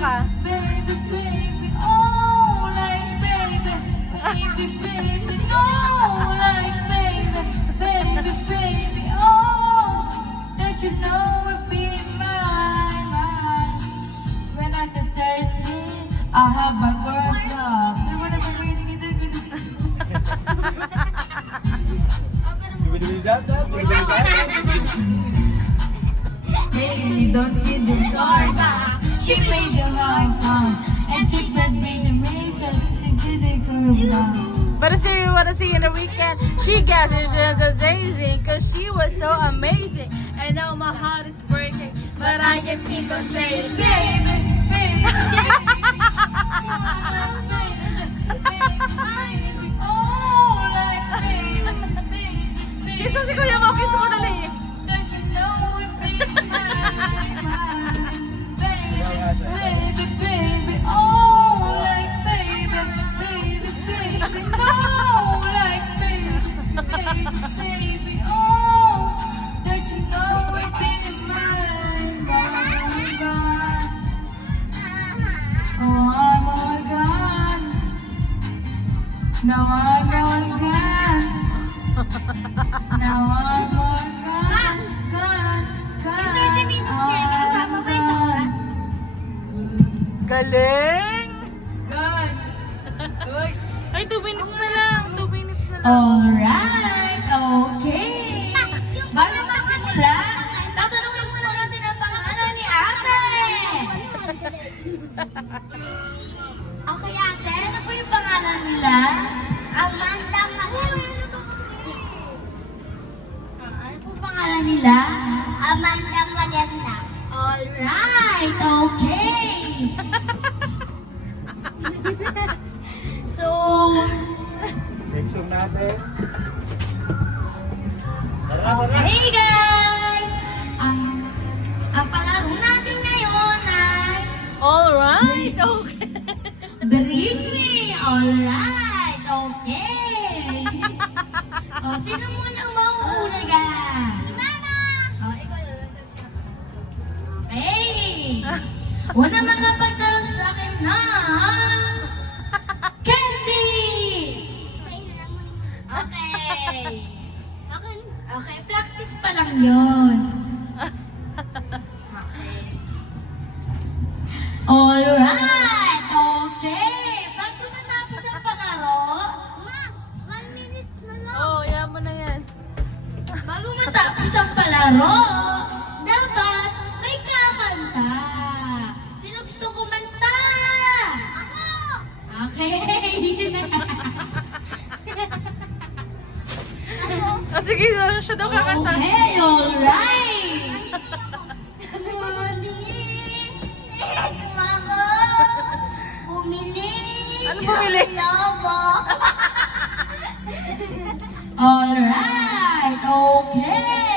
ka. Baby, baby, oh, like baby. Baby, baby, oh, like baby. Baby, baby, oh, don't you know we've been mine. When I was 13, I had my first love. So what am I reading in the good? Hey, don't get the start. She made the high pound and she made the razor. She did it curve. But if you want to see in the weekend, she got you amazing because she was so amazing. And now my heart is breaking, but I just keep on saying, Baby, baby, baby, oh, like baby, baby, kiss mo si Kuya Mo, kiss mo dali. don't you know we've been mine? Baby, baby, oh, like baby, baby, baby, no, like baby, baby, oh, don't you know we've been mine? Oh, I'm all gone. Now I'm all gone. Now I'm all gone. Gone, gone. 30 minutes yan. Kasama ba yung sa oras? Galing! Gone. Uy. Ay, 2 minutes na lang. 2 minutes na lang. Alright, okay. Bago magsimula, tatanungin muna natin ang pangalan ni Ate. Okay, ate. Ano po yung pangalan nila? Amanda Maganda. Ano po pangalan nila? Amanda Maganda. Alright, okay. So, Exam natin. hey guys! Ang palaro natin ngayon ay Alright, okay. Bring me! Alright, okay. O, sino muna ang mauuna ka? Si Mama. O, ikaw yun. Okay. Una makapagdala sa akin ng candy! Kain na mo. Okay. Akin. Okay, practice pa lang yun. Okay. Alright, okay. Pag tumatapos ang palaro, Ma, 1 minute na lang. Oh, yan mo na yan. bago matapos ang palaro, dapat may kakanta. Sino gusto kumanta? Ako. Okay. Oh, sige, siya daw kakanta. Okay, alright. Bumili. Ano bumili? Lobo. Alright, okay.